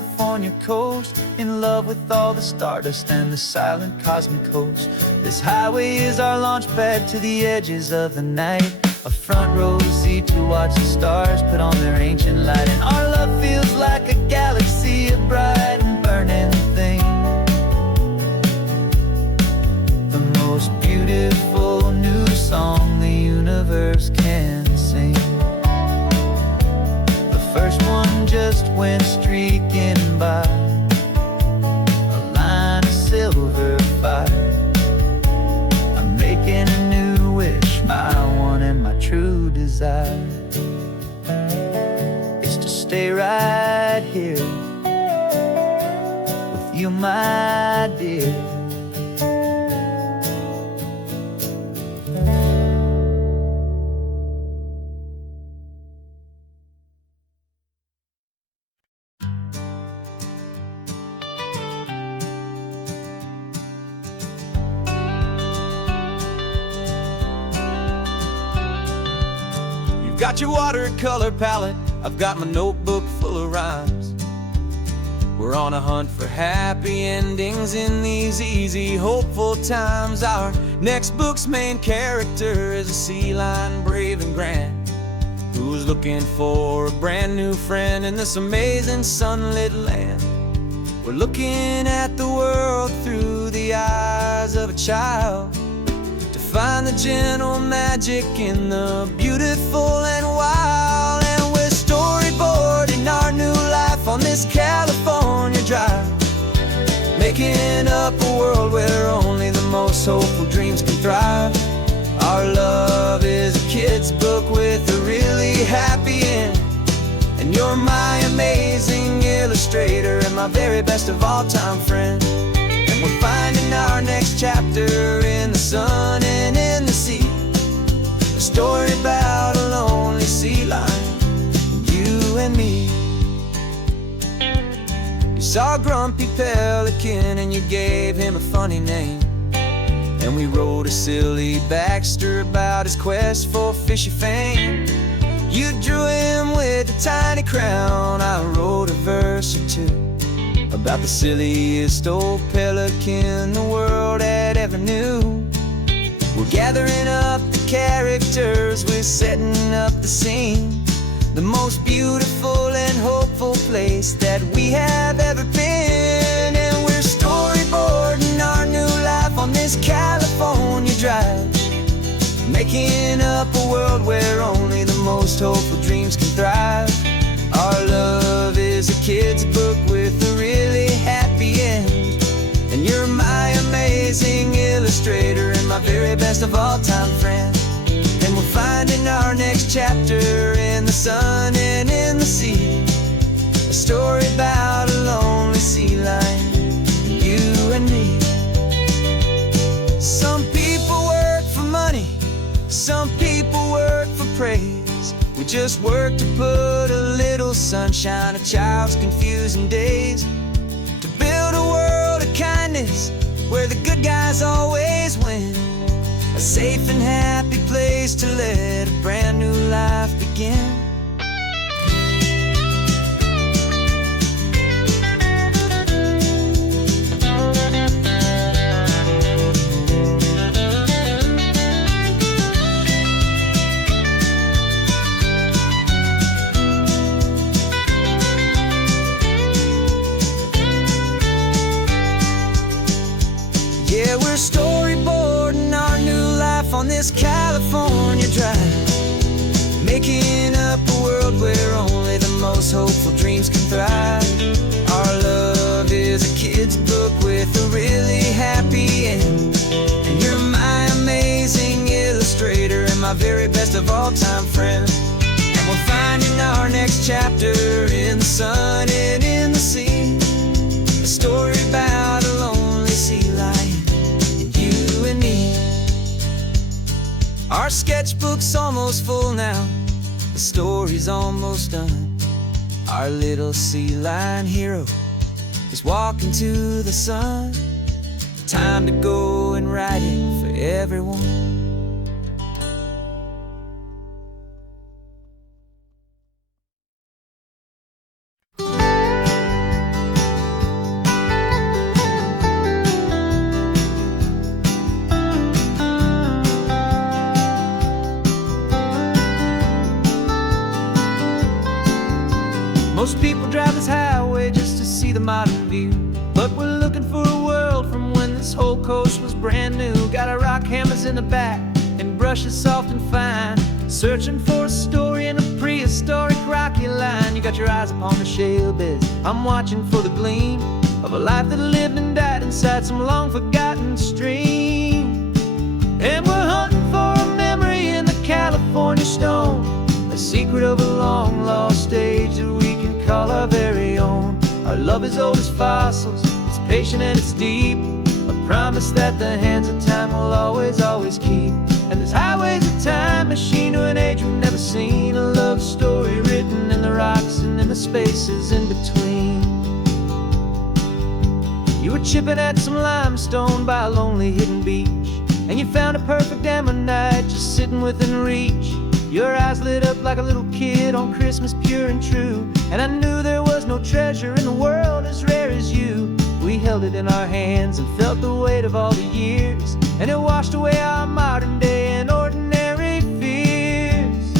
California coast, in love with all the stardust and the silent cosmic host. This highway is our launch pad to the edges of the night, a front row seat to watch the stars put on their ancient light. And our love feels like a galaxy, a bright and burning thing, the most beautiful new song the universe can sing. The first one just went streaking by, a line of silver fire. I'm making a new wish, my one and my true desire is to stay right here with you, my dear. Got your watercolor palette, I've got my notebook full of rhymes. We're on a hunt for happy endings in these easy, hopeful times. Our next book's main character is a sea lion, brave and grand, who's looking for a brand new friend in this amazing sunlit land. We're looking at the world through the eyes of a child, find the gentle magic in the beautiful and wild. And we're storyboarding our new life on this California drive, making up a world where only the most hopeful dreams can thrive. Our love is a kid's book with a really happy end, and you're my amazing illustrator and my very best of all time friend. We're finding our next chapter in the sun and in the sea, a story about a lonely sea lion, you and me. You saw a grumpy pelican and you gave him a funny name, and we wrote a silly Baxter about his quest for fishy fame. You drew him with a tiny crown, I wrote a verse or two about the silliest old pelican the world had ever knew. We're gathering up the characters, we're setting up the scene, the most beautiful and hopeful place that we have ever been. And we're storyboarding our new life on this California drive, making up a world where only the most hopeful dreams can thrive. Our love is a kid's book with a really happy end, and you're my amazing illustrator and my very best of all time friend. And we're finding our next chapter in the sun and in the sea, a story about a lonely sea lion, you and me. Some people work for money, some people work for praise. We just work to put a little sunshine in a child's confusing days, to build a world of kindness where the good guys always win, a safe and happy place to let a brand new life begin. Yeah, we're storyboarding our new life on this California drive, making up a world where only the most hopeful dreams can thrive. Our love is a kid's book with a really happy end, and you're my amazing illustrator and my very best of all time friend. And we're finding our next chapter in the sun and in the sea, a story about a lonely sea lion, you and me. Our sketchbook's almost full now, the story's almost done. Our little sea lion hero is walking to the sun. Time to go and write it for everyone. brand new. Got our rock hammers in the back and brushes soft and fine, searching for a story in a prehistoric rocky line. You got your eyes upon the shale beds, I'm watching for the gleam of a life that lived and died inside some long forgotten stream. And we're hunting for a memory in the California stone, a secret of a long lost age that we can call our very own. Our love is old as fossils, it's patient and it's deep, a promise that the hands of time will always, always keep. And this highway's a time machine to an age we've never seen, a love story written in the rocks and in the spaces in between. You were chipping at some limestone by a lonely hidden beach, and you found a perfect ammonite just sitting within reach. Your eyes lit up like a little kid on Christmas, pure and true, and I knew there was no treasure in the world as rare as you. We held it in our hands and felt the weight of all the years, and it washed away our modern day and ordinary fears.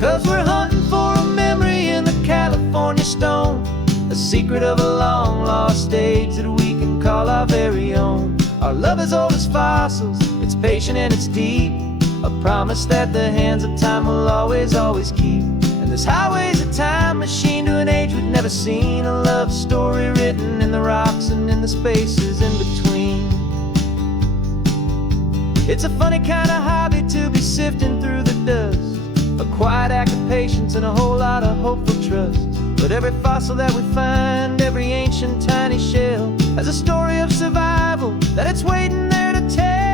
'Cause we're hunting for a memory in the California stone, a secret of a long lost age that we can call our very own. Our love is old as fossils, it's patient and it's deep, a promise that the hands of time will always, always keep. And this highway's a time machine to an age we've never seen, a love story written in the rocks and in the spaces in between. It's a funny kind of hobby to be sifting through the dust, a quiet act of patience and a whole lot of hopeful trust. But every fossil that we find, every ancient tiny shell, has a story of survival that it's waiting there to tell.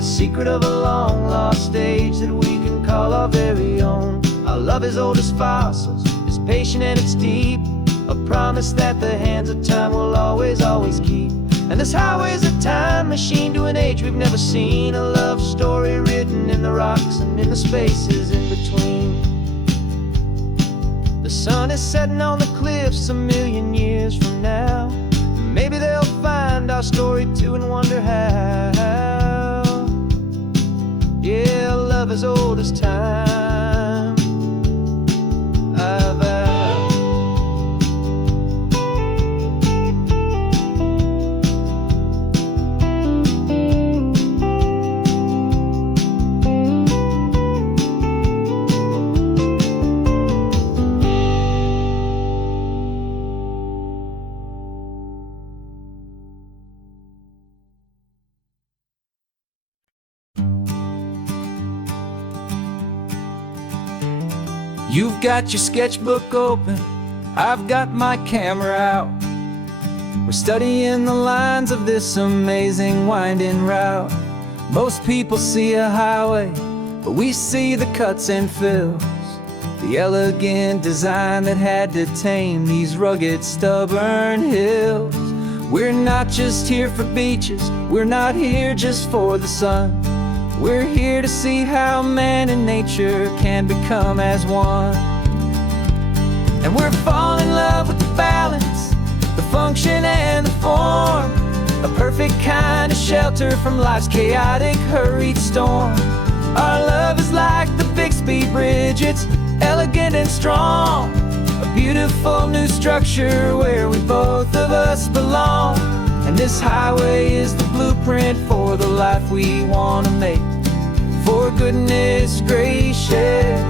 Secret of a long lost age that we can call our very own. Our love is old as fossils, it's patient and it's deep, a promise that the hands of time will always, always keep. And this highway's a time machine to an age we've never seen, a love story written in the rocks and in the spaces in between. The sun is setting on the cliffs a million years from now, maybe they'll find our story too and wonder how. Yeah, love as old as time, I vow. You've got your sketchbook open, I've got my camera out. We're studying the lines of this amazing winding route. Most people see a highway, but we see the cuts and fills, the elegant design that had to tame these rugged, stubborn hills. We're not just here for beaches, we're not here just for the sun. We're here to see how man and nature can become as one. And we're falling in love with the balance, the function and the form, a perfect kind of shelter from life's chaotic, hurried storm. Our love is like the Bixby Bridge, it's elegant and strong, a beautiful new structure where we both of us belong. And this highway is the blueprint for the life we want to make, for goodness gracious,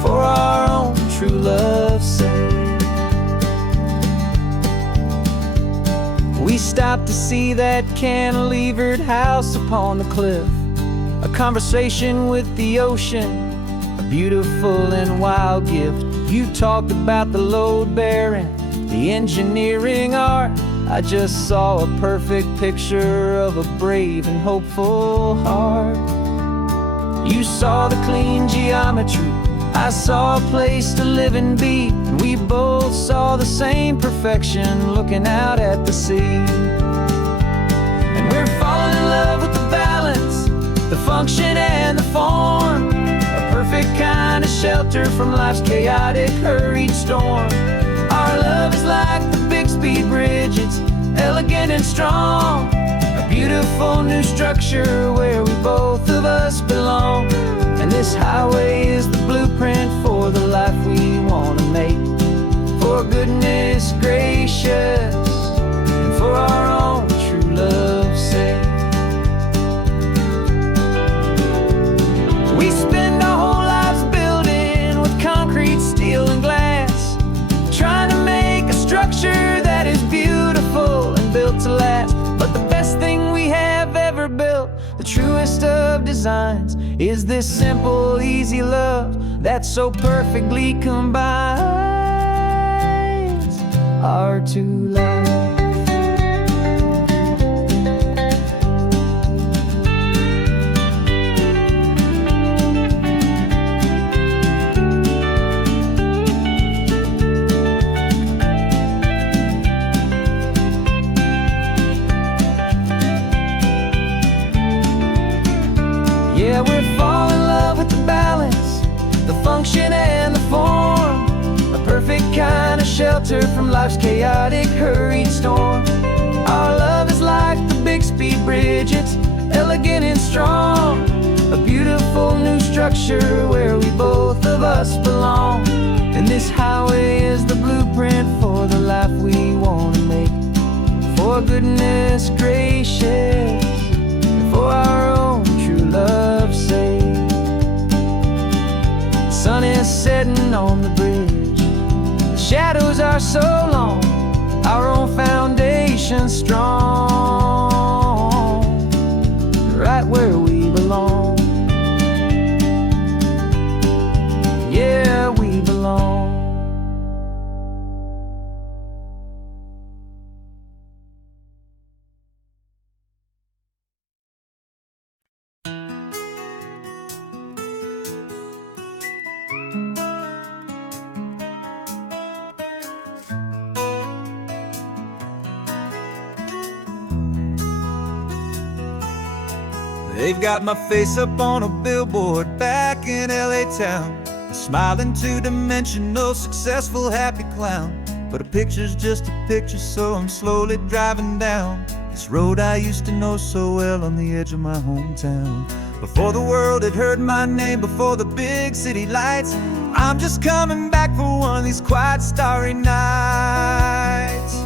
for our own true love's sake. We stopped to see that cantilevered house upon the cliff, a conversation with the ocean, a beautiful and wild gift. You talked about the load bearing, the engineering art. I just saw a perfect picture of a brave and hopeful heart. You saw the clean geometry, I saw a place to live and be, and we both saw the same perfection looking out at the sea. And we're falling in love with the balance, the function and the form, a perfect kind of shelter from life's chaotic, hurried storm. Our love is like the Bixby Bridge, it's and strong, a beautiful new structure where we both of us belong. And this highway is the blueprint for the life we want to make. For goodness gracious, and for our own true love's sake. We spend our whole lives building with concrete, steel, and glass, trying to make a structure that is beautiful and built to last. But the best thing we have ever built, the truest of designs, is this simple, easy love that so perfectly combines our two lives. Yeah, we're falling in love with the balance, the function and the form, a perfect kind of shelter from life's chaotic, hurried storm. Our love is like the Bixby Bridge, it's elegant and strong, a beautiful new structure where we both of us belong. And this highway is the blueprint for the life we want to make. For goodness gracious, and for our own true love's sake. The sun is setting on the bridge, the shadows are so long, our own foundation strong, right where we belong. Yeah, we belong. They've got my face up on a billboard back in LA town, a smiling two-dimensional, successful, happy clown. But a picture's just a picture, so I'm slowly driving down this road I used to know so well on the edge of my hometown. Before the world had heard my name, before the big city lights, I'm just coming back for one of these quiet, starry nights.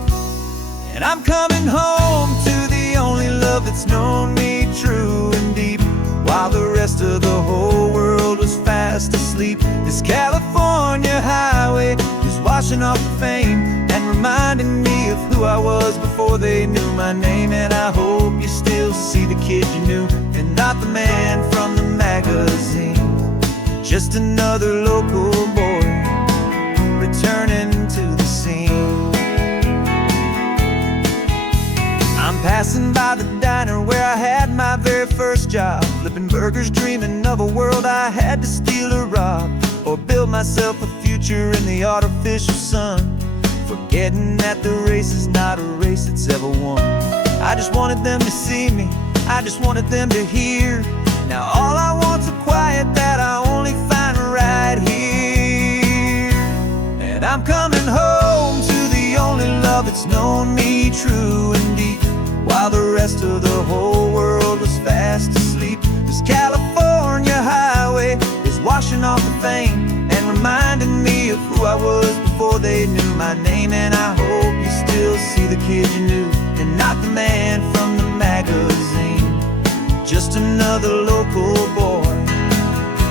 And I'm coming home to the only love that's known me true and deep, while the rest of the whole world was fast asleep. This California highway is washing off the fame and reminding me of who I was before they knew my name. And I hope you still see the kid you knew, and not the man from the magazine. Just another local boy returning to the scene. I'm passing by the diner where I had my very first job, flipping burgers, dreaming of a world I had to steal or rob, or build myself a future in the artificial sun, forgetting that the race is not a race that's ever won. I just wanted them to see me, I just wanted them to hear. Now all I want's a quiet that I only find right here. And I'm coming home to the only love that's known me true and deep, while the rest of the whole world was fast asleep. This California highway is washing off the fame and reminding me of who I was before they knew my name. And I hope you still see the kid you knew, and not the man from the magazine. Just another local boy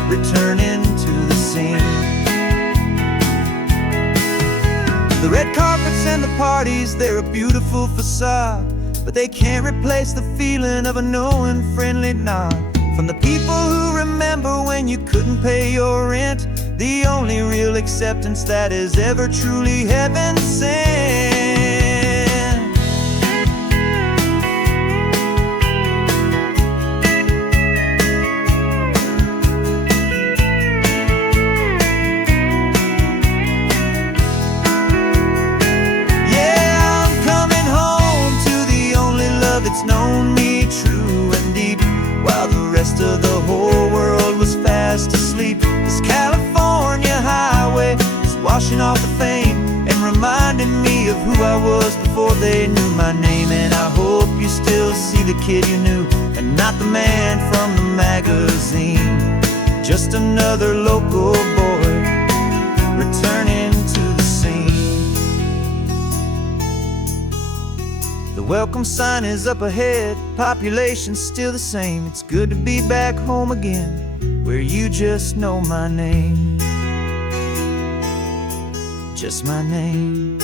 returning to the scene. The red carpets and the parties, they're a beautiful facade, but they can't replace the feeling of a knowing, friendly nod from the people who remember when you couldn't pay your rent. The only real acceptance that is ever truly heaven sent. Yeah, I'm coming home to the only love that's known me true and deep, while the rest of the whole world was fast asleep. This California highway is washing off the fame and reminding me of who I was before they knew my name. And I hope you still see the kid you knew, and not the man from the magazine. Just another local boy returning to the scene. The welcome sign is up ahead, population's still the same. It's good to be back home again, where you just know my name. Just my name.